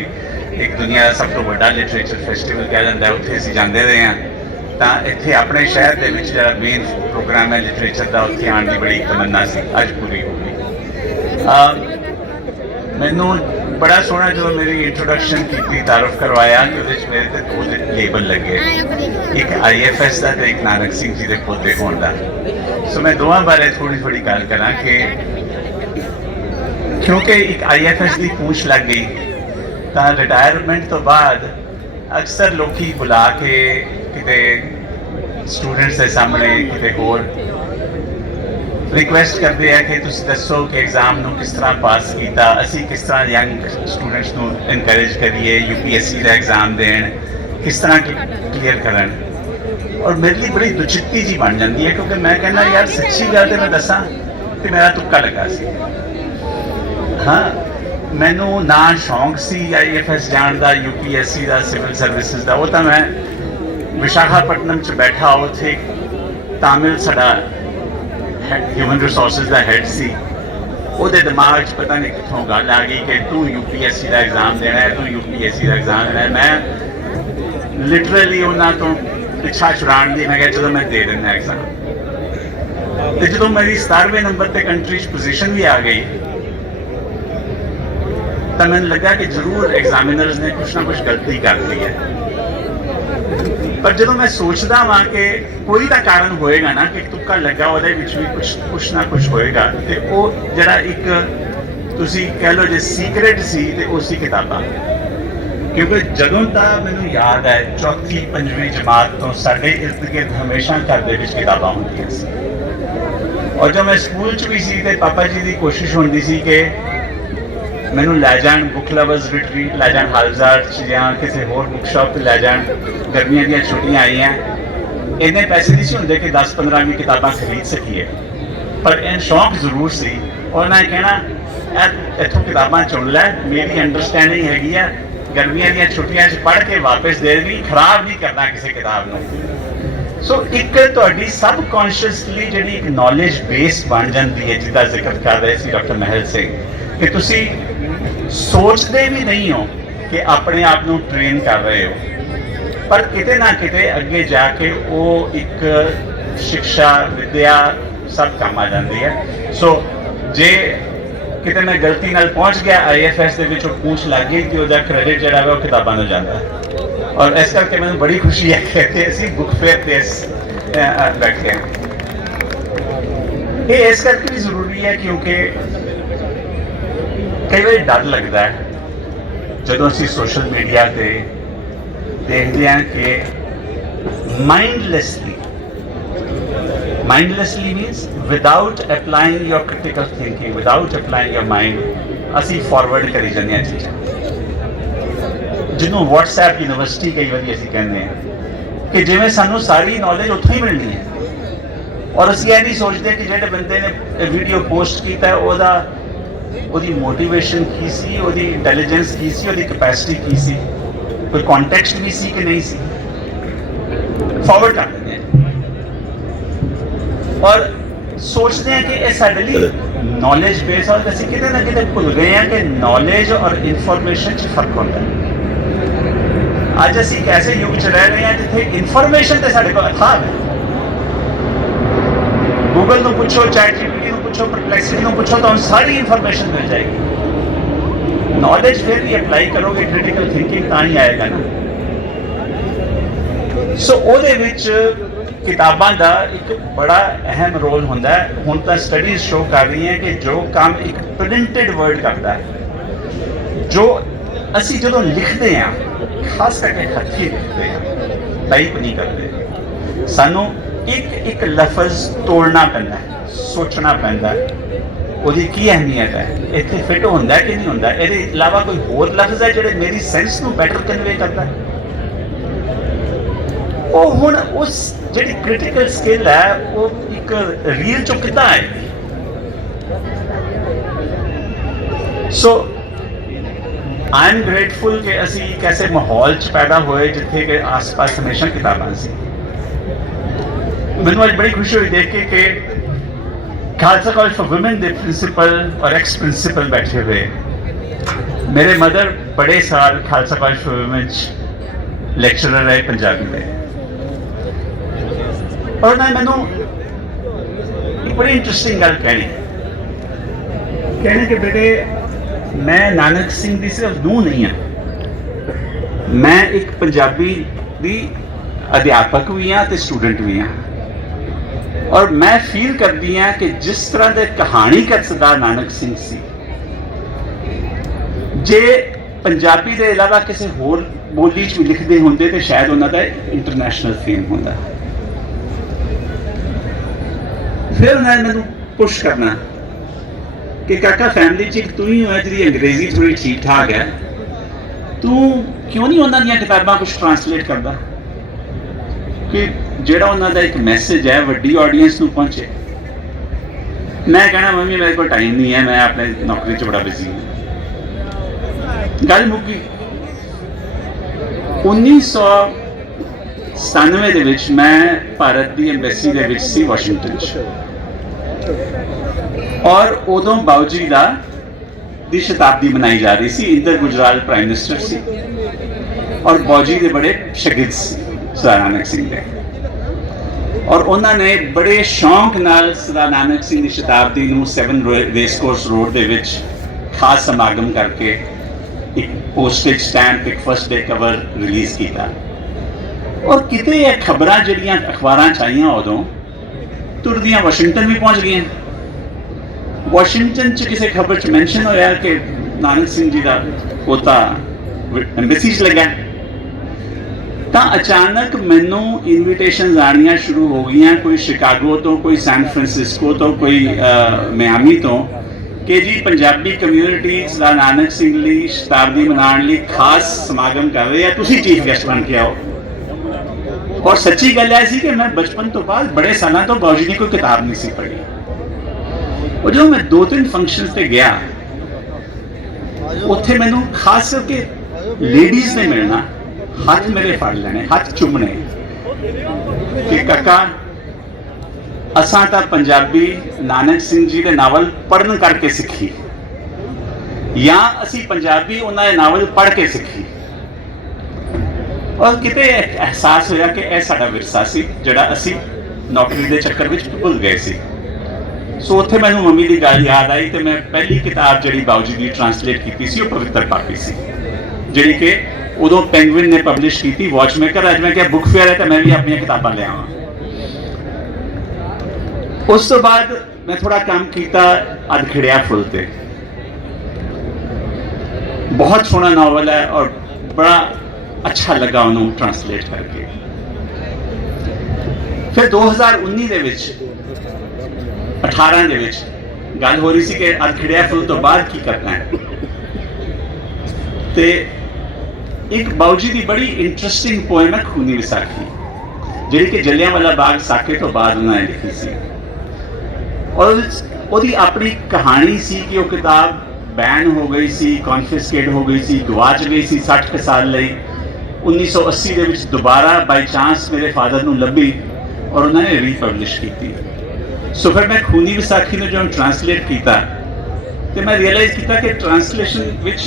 भी एक दुनिया का सब तो बड़ा लिटरेचर फैसटिवल कहा जाता है, उत्थे असीं जांदे रहे हैं। तो इत्थे अपने शहर के विच जिहड़ा मेन प्रोग्राम है लिटरेचर का, उत्थे आने की बड़ी तमन्ना सी, अज पूरी हो गई। मैनू बड़ा सोहना जो मेरी इंट्रोडक्शन की, तारुफ करवाया कि उहदे च मेरे ते दो लेबल लगे, एक IFS का तो एक नानक सिंह जी के पोते होने का। सो मैं दोवां बारे थोड़ी थोड़ी गल करा कि क्योंकि एक IFS की पूछ लग गई तो रिटायरमेंट तो बाद अक्सर लोग बुला के किते स्टूडेंट्स के सामने किते होर रिक्वेस्ट करते हैं कि तुम दसो कि एग्जाम को किस तरह पास किया, असी किस तरह यंग स्टूडेंट्स को इनकरेज करिए UPSC का एग्जाम देन, किस तरह क्लीयर करन। और मेरे लिए बड़ी दुचित्ती जी बन जाती है, क्योंकि मैं कहना यार सच्ची गल तो मैं दसा कि मेरा तुक्का लगा सी। हाँ, मैनू ना शौक सी IFS जान का, UPSC का, सिविल सर्विसिज का। वो तो मैं विशाखापट्टनम च बैठा, उत्थे तामिल साडा ह्यूमन रिसोर्सिस का हैड सी, ਉਹਦੇ दिमाग च पता नहीं कितों गल आ गई कि तू UPSC का एग्जाम देना है, तू UPSC का एग्जाम देना है। मैं लिटरली उन्होंने तो पिछा छुड़ाने की, मैं क्या चलो मैं दे देना एग्जाम। तो जो मेरी 17वें नंबर पर कंट्री पोजीशन भी आ गई तो मैंने लगा कि जरूर एग्जामिनर्स ने कुछ ना कुछ गलती कर दी है। पर जो मैं सोचता वहाँ कि कोई तो कारण होएगा ना कि तुक्का लगा, वो भी कुछ ना कुछ होएगा। तो वो जरा एक तुसी कह लो जो सीक्रेट सी ते उसी किताबां, क्योंकि जदों तक मैनूं याद है 4वीं 5वीं जमात तो साडे इर्द गिर्द हमेशा घर दे विच किताबां होंदियां सी। और जब मैं स्कूल च भी सी ते पापा जी की कोशिश होंदी सी कि मैनू लै जान बुक लवर्स रिट्रीट लै जान, हालजार्ट या किसी होर बुक शॉप लै जान। गर्मियों दी छुट्टियां आई हैं, इन्ने पैसे नहीं होंगे कि 10-15 भी किताबां खरीद सकीए, पर इन शौक जरूर सी। और मैं कहना इतों किताबां चुन लै, मेरी अंडरस्टैंडिंग हैगी है गर्मियों दी छुट्टियां पढ़ के वापस दे दी, खराब नहीं करना किसी किताब को। सो एक तुहाडी सबकॉन्शियसली जिहड़ी एक नॉलेज बेस बन जाती है, जिसका जिक्र कर रहे थे डॉक्टर महल सिंह, कि तुसी सोचते भी नहीं हो कि अपने आप को ट्रेन कर रहे हो, पर किते ना किते अगे जाके वो एक शिक्षा विद्या सब काम आ जाती है। सो जे किते मैं गलती नाल पहुँच गया IFS के विच पूछ लग गई कि उसका क्रेडिट जो है किताबों को जाता है। और इस करके मैं बड़ी खुशी है कि असीं बुक फेयर पे बैठे हैं। ये इस करके भी जरूरी है क्योंकि कई बार डर लगता है जो असी सोशल मीडिया पे देखते हैं कि mindlessly means without applying your critical thinking, without applying your mind, असी फॉरवर्ड करी जाने चीज़ा जिन्होंने WhatsApp यूनिवर्सिटी कई बार असी कहते हैं कि जिमें सानू सारी नॉलेज उत्थों ही मिलनी है। और असी यह नहीं सोचते कि जो बंदे ने वीडियो पोस्ट किया ਉਹਦੀ मोटिवेशन की सी, ਉਹਦੀ इंटैलीजेंस की सी, ਉਹਦੀ कैपेसिटी की सी, कोई कॉन्टेक्स्ट भी सी कि नहीं सी, फॉरवर्ड कर देते हैं और सोचते हैं कि ये साडे लिए नॉलेज बेस। और असीं किते ना किते भुल गए हैं कि नॉलेज और इनफॉर्मेशन च फर्क होता है। अज असीं एक ऐसे युग च रह रहे हैं जिथे इनफॉर्मेशन तो साडे कोल अथाह है। गूगल को पूछो, ChatGPT को पूछो, परप्लेक्सिटी को पूछो, तो सारी इंफॉर्मेशन मिल जाएगी। नॉलेज फिर भी अप्लाई करोगे, क्रिटिकल थिंकिंग तो ही आएगा ना। सो ਉਹਦੇ ਵਿੱਚ किताबां का एक बड़ा अहम रोल होता है। हुण तो स्टडीज शो कर रही हैं कि जो काम एक प्रिंटेड वर्ड करता है, जो असी जो लिखते हैं खास करके हथी लिखते हैं, टाइप नहीं करते, सानू एक एक लफज तोड़ना पैंदा है, सोचना पैंदा है उसकी की अहमियत है, इतने फिट होंदा है कि नहीं होंदा। इसके अलावा कोई होर लफ्ज है जो मेरी सेंस को बैटर कन्वे करता है। वो हुण उस जी क्रिटिकल स्किल है वो एक रील चो कितना आएगी। सो आई एम ग्रेटफुल कि असी एक ऐसे माहौल च पैदा होए जिथे के आस पास हमेशा किताबां सी। मैनूं अज बड़ी खुशी हुई देख के कि खालसा कॉलेज फॉर वुमेन के प्रिंसीपल और एक्स प्रिंसीपल बैठे हुए मेरे मदर बड़े साल खालसा कॉलेज में लेक्चरर रहे पंजाबी में, और ना मैनू एक बड़ी इंटरेस्टिंग गल कहने कि बेटे मैं नानक सिंह की सिर्फ नूंह नहीं हाँ, मैं एक पंजाबी दी अध्यापक भी हाँ तो स्टूडेंट भी हाँ, और मैं फील करती हाँ कि जिस तरह के कहानीकार सरदार नानक सिंह सी, जे पंजाबी के इलावा किसी होर बोली च भी लिखते होंगे तो शायद उन्होंने इंटरनेशनल फेम होंदा। फिर उन्होंने मैंने पुश करना कि काका फैमिली च तू ही है जी अंग्रेजी थोड़ी ठीक ठाक है, तू क्यों नहीं उन्होंने किताबां कुछ ट्रांसलेट करता कि ਜਿਹੜਾ ਉਹਨਾਂ ਦਾ एक मैसेज है ਵੱਡੀ ऑडियंस ਨੂੰ पहुंचे। मैं कहना मम्मी मेरे को टाइम नहीं है, मैं अपने नौकरी च बड़ा बिजी हूँ। गल मुक्की 1997 ਦੇ ਵਿੱਚ मैं भारत की एम्बेसी ਦੇ ਵਿੱਚ ਸੀ वाशिंगटन च, और उदों बाऊ जी दी शताब्दी मनाई जा रही सी। इंदर गुजराल प्राइम मिनिस्टर सी और बाऊ जी के बड़े शागिर्द सी सरदार नानक सिंह दे, और उन्होंने बड़े शौक नाल सरदार नानक सिंह की शताब्दी नूं 7 रेस कोर्स रोड दे विच खास समागम करके एक पोस्टेज स्टैंप एक फर्स्ट डे कवर रिलीज़ किया। और किते ये खबरां जिहड़ियां अखबारां च आईयां उदों तुरदियां वाशिंगटन भी पहुंच गई। वाशिंगटन च किसी खबर च मैंशन होया कि नानक सिंह जी का पोता एम्बेसी च लगा। तो अचानक मैनू इनविटेशन आनियां शुरू हो गई, कोई शिकागो तो, कोई सैन फ्रांसिस्को तो, कोई मियामी तो, कि जी पंजाबी कम्यूनिटी सरदार नानक सिंह ली शताब्दी मनाने लिए खास समागम कर रहे हैं, तुसी चीफ गेस्ट बन के आओ। और सच्ची गल है कि मैं बचपन तो बाद बड़े सालों तो बाऊ जी की कोई किताब नहीं सी पढ़ी, और जो मैं 2-3 फंक्शन से गया उत्थे मैनू खास करके लेडीज़ ने मिलना, हाथ मेरे फड़ लेने, हाथ चुमने कि काका असां तां पंजाबी नानक सिंह जी के नावल पढ़न करके सीखी, या असी पंजाबी उन्होंने नावल पढ़ के सीखी। और किते एहसास होया कि यह साडा विरसा सी जिहड़ा असी नौकरी के चक्कर विच भुल गए सी। सो उत्थे मैनूं मम्मी की गल याद आई तो मैं पहली किताब जिहड़ी बाऊ जी की ट्रांसलेट की सी, पवित्र पापी सी, जिहड़ी कि उदों पेंगुइन ने पब्लिश की थी, वॉचमेकर। अज मैं क्या बुक फेयर है तो मैं भी अपन किताबां ले आवां। उस तो बाद मैं थोड़ा काम किया अधखड़िया फुल ते, बहुत सोहना नावल है और बड़ा अच्छा लगा उन्होंने ट्रांसलेट करके। फिर 2019 दे विच 18 दे विच गल हो रही सी कि अधखड़िया फुल तो बाद की करना है, ते एक बाऊ जी की बड़ी इंटरेस्टिंग पोएम है खूनी विसाखी, जिहड़ी कि जलियांवाला बाग साके तो बाद उन्होंने लिखी सी। और उसकी अपनी कहानी सी कि वो किताब बैन हो गई सी, कॉन्फिस्केट हो गई सी, गवाच गई सी 60 साल लई। 1980 के विच दोबारा बाई चांस मेरे फादर नूं लभी और उन्होंने रीपब्लिश की थी। सो फिर मैं खूनी विसाखी ने जो ट्रांसलेट किया तो मैं रियलाइज किया कि ट्रांसलेशन विच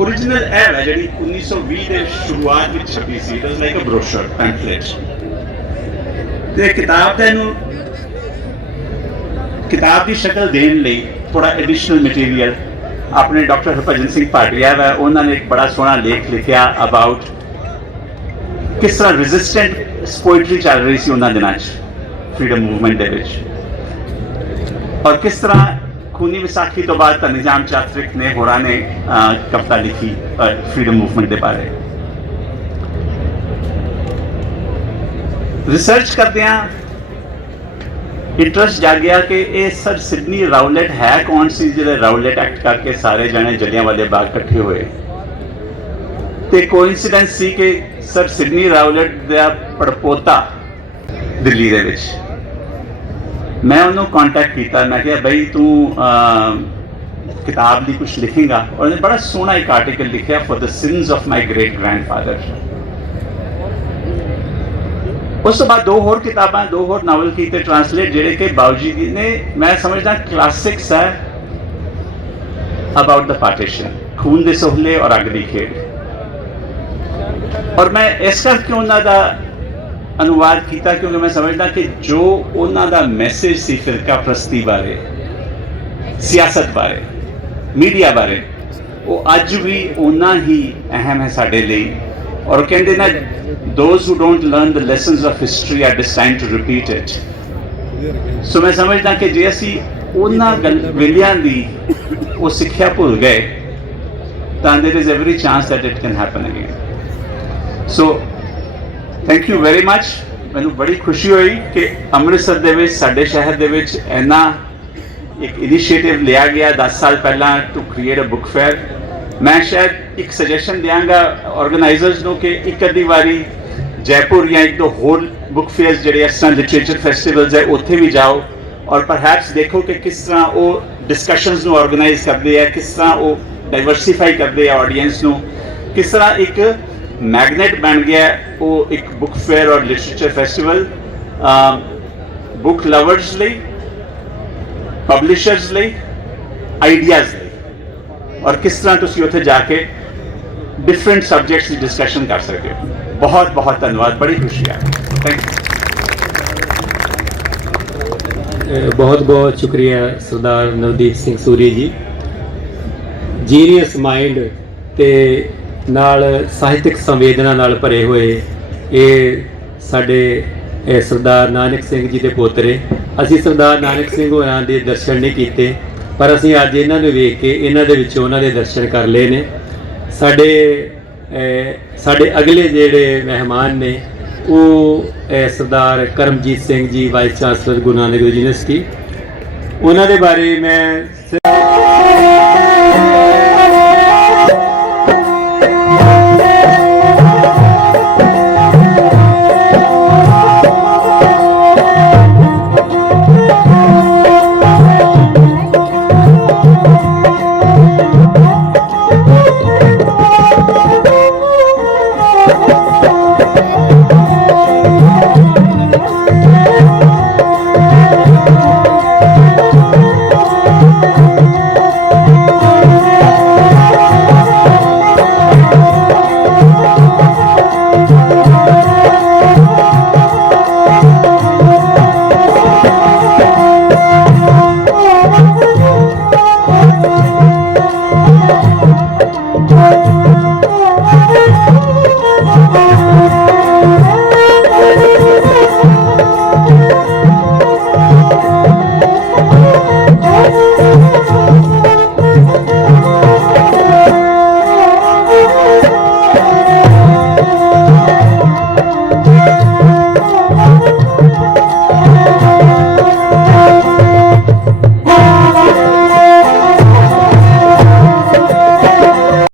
ओरिजिनल है जी 1920 के शुरुआत में छपी सी, it was like a brochure pamphlet. तो किताब का किताब की शक्ल देने लिए थोड़ा एडिशनल मटीरियल अपने डॉक्टर हरभजन सिंह भाटिया है, उन्होंने एक बड़ा सोहना लेख लिखा अबाउट किस तरह रेजिस्टेंट पोइट्री चल रही सी उन्होंने दिनों फ्रीडम मूवमेंट दे विच, और किस तरह खूनी विसाखी तो बाद निजाम चात्रिक ने होरा ने कविता लिखी फ्रीडम मूवमेंट के बारे। रिसर्च करदियां इंटरेस्ट जागया कि ये सर सिडनी राउलेट है कौन सी जिहड़े राउलेट एक्ट करके सारे जने जलियांवाले बाग इकट्ठे हुए। तो कोइंसिडेंस सी कि सर सिडनी राउलेट दा पड़पोता दिल्ली दे विच। मैं उन्होंने कॉन्टैक्ट किया, मैं क्या बई तू किताब की कुछ लिखेगा, और उन्हें बड़ा सोहना एक आर्टिकल लिखा for the sins of my great grandfather. उस तो बाद 2 होर किताबां 2 होर नावल किए ट्रांसलेट जिहड़े कि बाऊ जी ने मैं समझदा क्लासिक्स है अबाउट द पार्टीशन। खून दे सोहले और अग दी खेड। और मैं इस करके उन्हां दा अनुवाद किया क्योंकि मैं समझदा कि जो उन्हां दा मैसेज सी फिरका प्रस्ती बारे, सियासत बारे, मीडिया बारे, वो अज भी उन्ना ही अहम है साडे लई। और कहते ना, those who don't learn the lessons of history are destined to repeat it. सो मैं समझदा कि जे असी उन्हां वेलियां दी वो सिक्ख्या भुल गए तां there is every chance that it can happen again. So thank you very much. मैनूं बड़ी खुशी हुई कि अमृतसर दे विच, साडे शहर दे विच इन्ना एक इनिशिएटिव लिया गया 10 साल पहला to create a book fair. मैं शायद एक सजेशन देंगा ऑर्गेनाइजर्स को कि एक अद्धी बारी जयपुर या एक दो होर बुक फेयर्स जिहड़े इस तरह लिटरेचर फैसटिवल्स है उत्थे भी जाओ और परहैप्स देखो कि किस तरह वो डिस्कशनस नूं ऑर्गेनाइज करते हैं, किस तरह वो डाइवर्सीफाई करते हैं ऑडियंस नूं, किस तरह एक मैगनेट बन गया वो एक बुक फेयर और लिटरेचर फैसटिवल बुक लवर्स लई, पब्लिशर्स लई, आइडियाज़ लई, और किस तरह तुसीं उत्थे जाके डिफरेंट सब्जेक्ट्स की डिस्कशन कर सकते हो। बहुत बहुत धन्यवाद, बड़ी खुशी है। Thank you. बहुत बहुत शुक्रिया सरदार नवदीप सिंह सूरी जी। जीनियस माइंड ते नाल ਸਾਹਿਤਕ संवेदना नाल भरे हुए ये साडे सरदार नानक सिंह जी के पोतरे। असीं सरदार नानक सिंह होरां दे दर्शन नहीं कीते, पर असीं अज इन्हां नूं वेख के इन्हां दे विचों उन्हां दे दर्शन कर लए ने। साडे अगले जिहड़े मेहमान ने वो सरदार Karamjit Singh ji, vice chancellor Guru Nanak Dev university. उन्हां दे बारे मैं